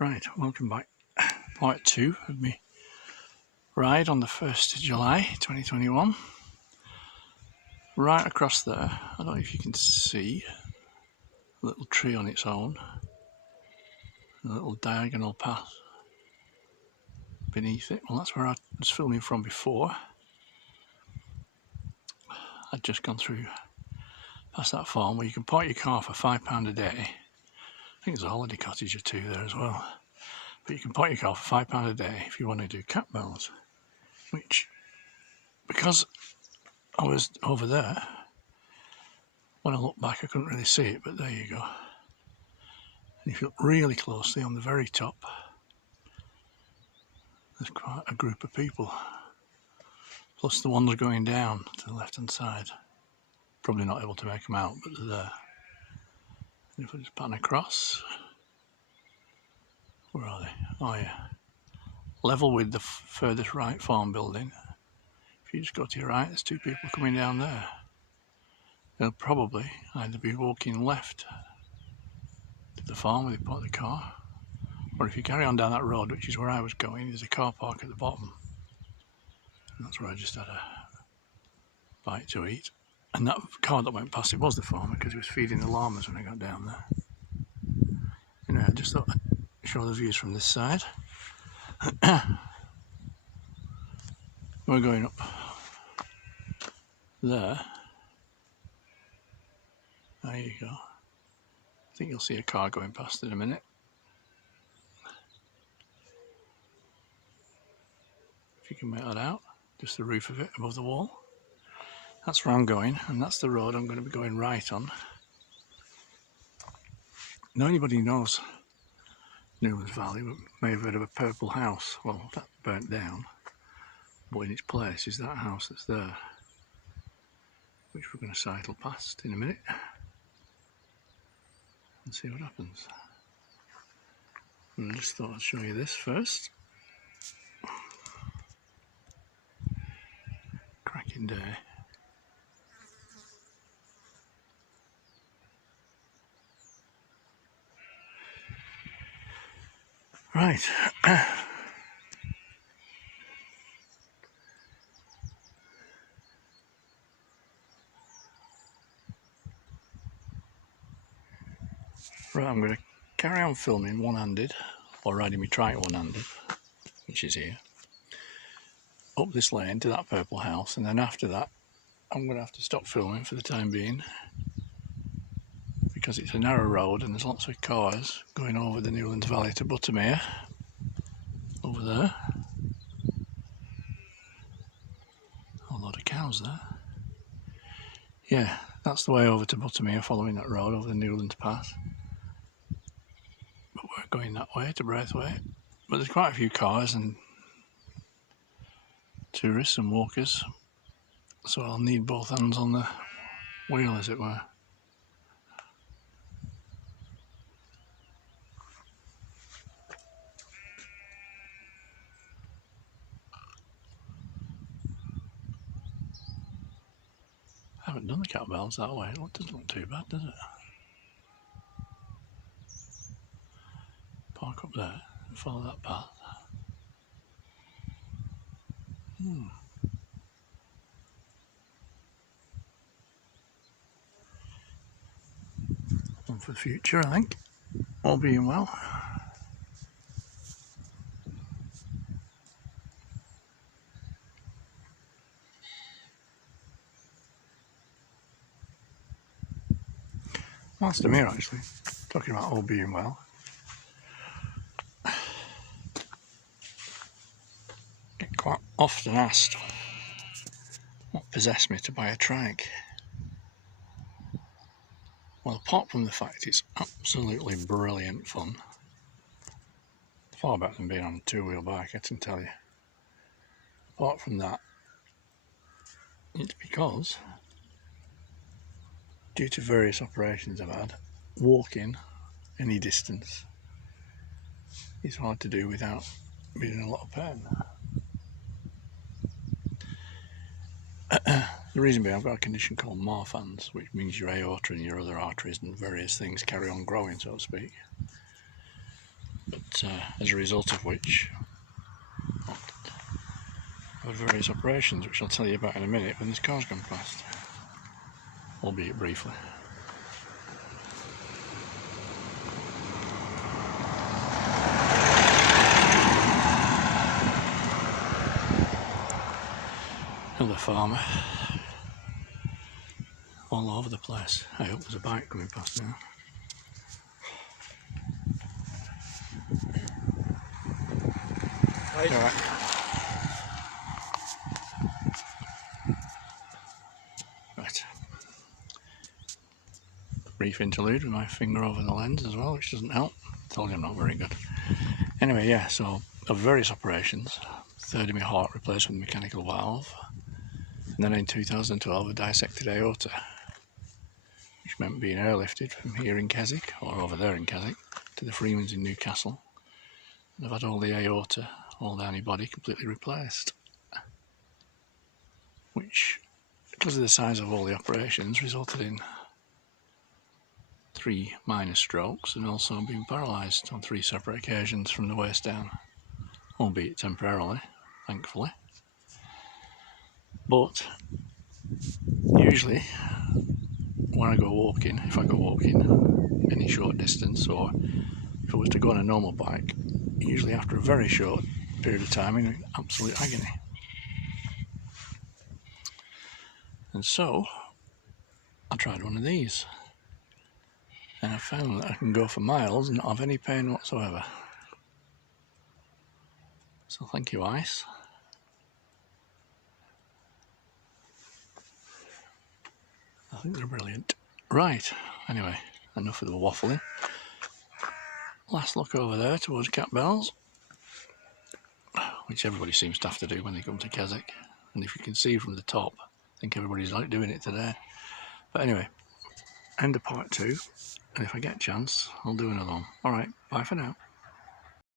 Right, welcome back. Part 2 of me ride on the 1st of July 2021. Right across there, I don't know if you can see a little tree on its own, a little diagonal path beneath it. Well, that's where I was filming from before. I'd just gone through past that farm where you can park your car for £5 a day. I think there's a holiday cottage or two there as well. But you can park your car for £5 a day if you want to do cat bells, which, because I was over there, when I looked back I couldn't really see it, but there you go. And if you look really closely on the very top, there's quite a group of people, plus the ones going down to the left hand side. Probably not able to make them out, but they're there. And if I just pan across, where are they? Oh yeah, level with the furthest right farm building. If you just go to your right, there's two people coming down there. They'll probably either be walking left to the farm where they park the car, or if you carry on down that road, which is where I was going, there's a car park at the bottom. And that's where I just had a bite to eat. And that car that went past, it was the farmer because he was feeding the llamas when I got down there. Anyway, I just thought I'd show the views from this side. We're going up there. There you go. I think you'll see a car going past in a minute. If you can make that out, just the roof of it above the wall. That's where I'm going, and that's the road I'm going to be going right on. Now anybody who knows Newlands Valley may have heard of a purple house. Well, that burnt down, but in its place is that house that's there, which we're going to cycle past in a minute and see what happens. And I just thought I'd show you this first. Cracking day. Right. Right, I'm going to carry on filming one-handed, or riding my trike one-handed, which is here, up this lane to that purple house, and then after that I'm going to have to stop filming for the time being because it's a narrow road and there's lots of cars going over the Newlands Valley to Buttermere, over there. A lot of cows there. Yeah, that's the way over to Buttermere, following that road over the Newlands Pass. But we're going that way to Braithwaite. But there's quite a few cars and tourists and walkers, so I'll need both hands on the wheel, as it were. I haven't done the cat bells that way. It doesn't look too bad, does it? Park up there and follow that path. One for the future, I think. All being well. Whilst I'm here, actually, talking about all being well, I get quite often asked what possessed me to buy a trike. Well, apart from the fact it's absolutely brilliant fun, far better than being on a two-wheel bike, I can tell you. Apart from that, it's because, due to various operations I've had, walking any distance is hard to do without being in a lot of pain. The reason being, I've got a condition called Marfan's, which means your aorta and your other arteries and various things carry on growing, so to speak. But but as a result of which I've had various operations, which I'll tell you about in a minute when this car's gone past, albeit briefly. Another farmer all over the place. I hope there's a bike coming past now. Right. Alright. Right. Brief interlude with my finger over the lens as well, which doesn't help. Told you I'm not very good. Anyway, yeah, so of various operations, third of my heart replaced with a mechanical valve. And then in 2012 a dissected aorta, which meant being airlifted from here in Keswick, or over there in Keswick, to the Freemans in Newcastle. And I've had all the aorta, all down my body, completely replaced. Which, because of the size of all the operations, resulted in 3 minor strokes and also being paralysed on 3 separate occasions from the waist down, albeit temporarily, thankfully. But usually when I go walking, if I go walking any short distance, or if I was to go on a normal bike, usually after a very short period of time in absolute agony. And so I tried one of these, and I found that I can go for miles and not have any pain whatsoever. So thank you, Ice. I think they're brilliant. Right, anyway, enough of the waffling. Last look over there towards Cat Bells, which everybody seems to have to do when they come to Keswick. And if you can see from the top, I think everybody's like doing it today. But anyway, end of part 2, and if I get a chance, I'll do another one. Alright, bye for now.